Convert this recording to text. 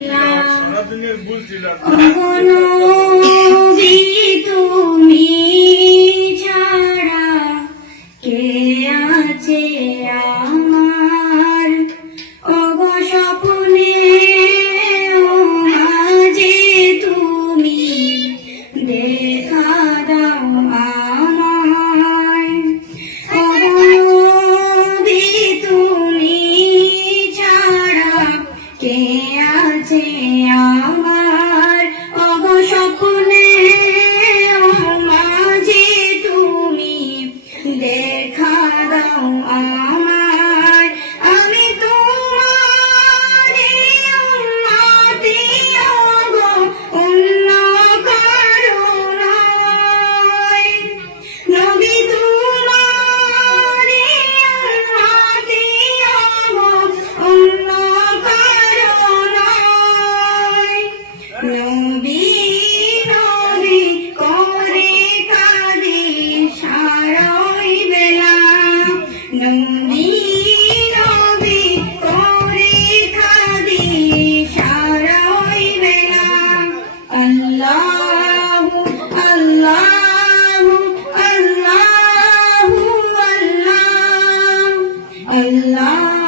সারাদিনের ভুল ছিল Allah